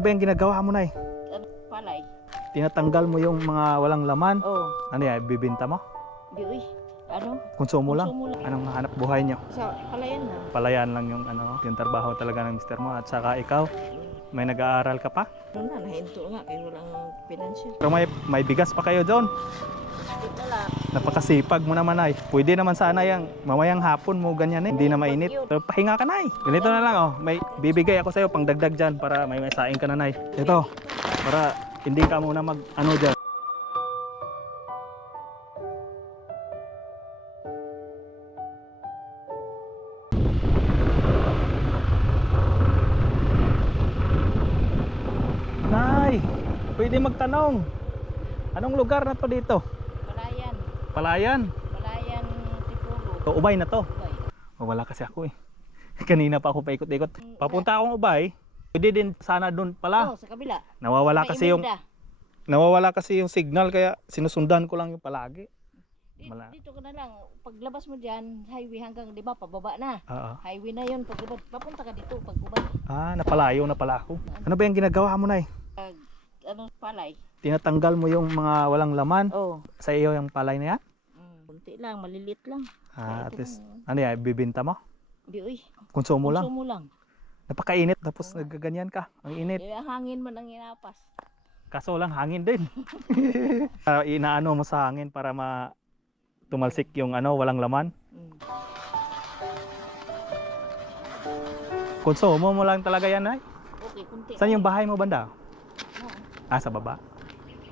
Ano ba yung ginagawa mo, Nay? Palay. Tinatanggal mo yung mga walang laman? Oo. Ano yan, bibinta mo? Di uy. Ano? Konsumo lang? Konsumo lang. Anong hanap buhay nyo? Sa palayan na. Palayan lang yung trabaho talaga ng mister mo. At saka ikaw, may nag-aaral ka pa? Ano na, nahinto nga kaya walang financial. Pero may bigas pa kayo doon. Ito lang. Napakasipag mo naman, Nay. Pwede naman sana yung mamayang hapon mo ganyan eh. Hindi na mainit. Pero pahinga ka, Nay. Ganito na lang, oh. May bibigay ako sa'yo pang dagdag dyan para may saing ka na, Nay. Ito, para hindi ka muna ano dyan. Nay, pwede magtanong. Anong lugar na to dito? Palayan. Palayan. Palayan Tipolo. So, Ubay na to. Ubay. Oh, wala kasi ako eh. Kanina pa ako paikot-ikot. Papunta akong Ubay. Pwede din sana doon pala. Oo, sa kabila. Nawawala Sa kasi yung Imelda. signal kaya sinusundan ko lang yung palagi. Wala. Dito ka na lang. Paglabas mo dyan, highway hanggang, di ba, pababa na. Oo. Highway na yun. Paglabas, papunta ka dito pagbaba. Napalayo na pala ako. Ano ba yung ginagawa mo, Nay? Ano, palay. Tinatanggal mo yung mga walang laman? Oo. Sa iyo yung palay na yan? Kunti lang, malilit lang. At Ito least, lang. ano yan, bibinta mo? Di uy. Konsumo lang? Konsumo lang. Napakainit tapos nagaganyan ka. Ang init. Ang hangin man ang inapas. Kaso lang hangin din. Inaano mo sa hangin para tumalsik yung walang laman. Konsumo mo lang talaga yan, Nay. Okay, kunti. Saan yung bahay mo banda? Sa baba.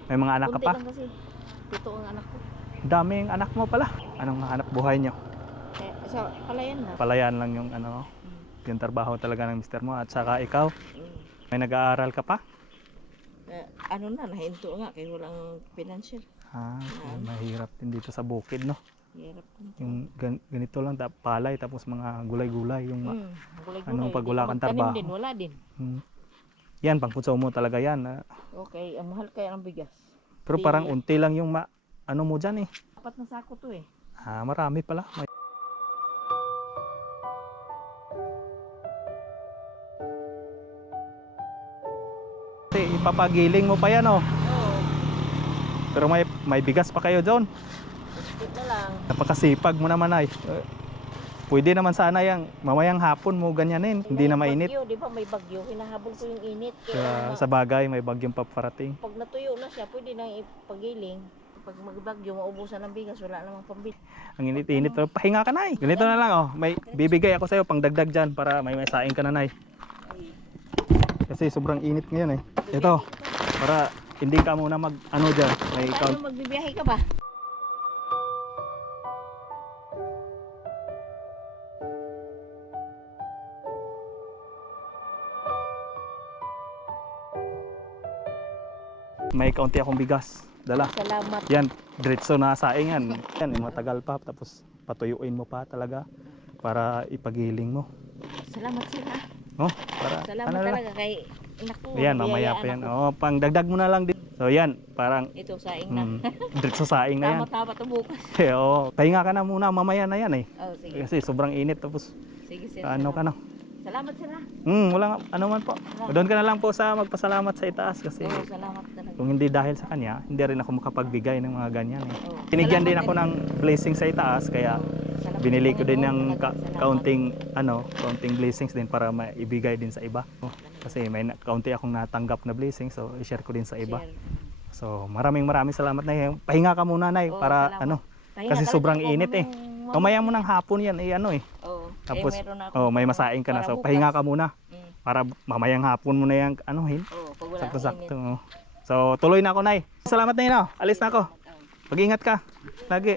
May mga anak ka Kunti pa? lang kasi. Dito ang anak ko. Daming anak mo pala. Anong hanap buhay nyo? Sa palayan na. Palayan lang yung trabaho talaga ng mister mo. At saka ikaw, may nag-aaral ka pa? Ano na, nahinto nga kaya walang financial. Mahirap din dito sa bukid, no? Hirap. Yung ganito lang, palay tapos mga gulay-gulay. Yung Gulay-gulay. pag wala kang Magtanim trabaho. din, wala din. Yan, pang konsumo talaga yan. Okay, ang mahal kaya ng bigas. Pero parang unti lang yung ano mo dyan eh. Apat na sako to eh. Marami pala. Kasi ipapagiling mo pa yan, oh. Oo. Pero may bigas pa kayo doon. Ito lang. Napakasipag mo naman, Ay. Pwede naman sana yung mamayang hapon mo ganyanin. Hindi na mainit. Bagyo, di ba may bagyo? Hinahabol ko yung init. Sa bagay, may bagyong paparating. Pag natuyo na siya, pwede nang ipagiling. Pag magbagyo, maubusan ng bigas, wala namang pambili. Ang init-init. Pero pahinga ka, Nay. Ganito na lang, oh. May bibigay ako sa'yo pang dagdag dyan para may saing ka na, Nay. Kasi sobrang init ngayon eh. Ito, para hindi ka muna ano dyan. May Paano magbibiyahe ka ba? May kaunti akong bigas. Dala. Salamat. Yan, diretso na saing yan. Yan, matagal pa. Tapos patuyuin mo pa talaga para ipagiling mo. Salamat sila. Oh, para Salamat ano talaga kay naku. Yan, mamaya pa yan. Oh, pang dagdag mo na lang din. So yan, parang Ito saing na. diretso saing na yan. Tama-tama to bukas. Oo, pahinga ka na muna, mamaya na yan eh. Oh, sige. Kasi sobrang init tapos Sige, sir. ano ka na. Salamat sila. Wala ano man po. Doon ka na lang po sa magpasalamat sa itaas kasi Oo, salamat talaga. kung hindi dahil sa kanya, hindi rin ako makapagbigay ng mga ganyan eh. Oo. Binigyan din Salamat ako ng blessing sa itaas kaya Salamat binili ko din Panginoon, ng talaga. Salamat. kaunting blessings din para maibigay din sa iba. Kasi may kaunti akong natanggap na blessing so i-share ko din sa iba. Share. So maraming salamat na. Pahinga ka muna, Nay, Oo, para salamat. Pahinga kasi talaga sobrang ako, init eh. Mamaya mo ng hapon yan eh Oo. Tapos meron ako may masaing ka na. para So bukas. pahinga ka muna Mm. para mamayang hapon mo na yan anuhin. Oo, pag wala Sakto-sakto. ang init. So tuloy na ako, Nay. Salamat na yun. Alis na ako. Oo. Mag-ingat ka. Lagi.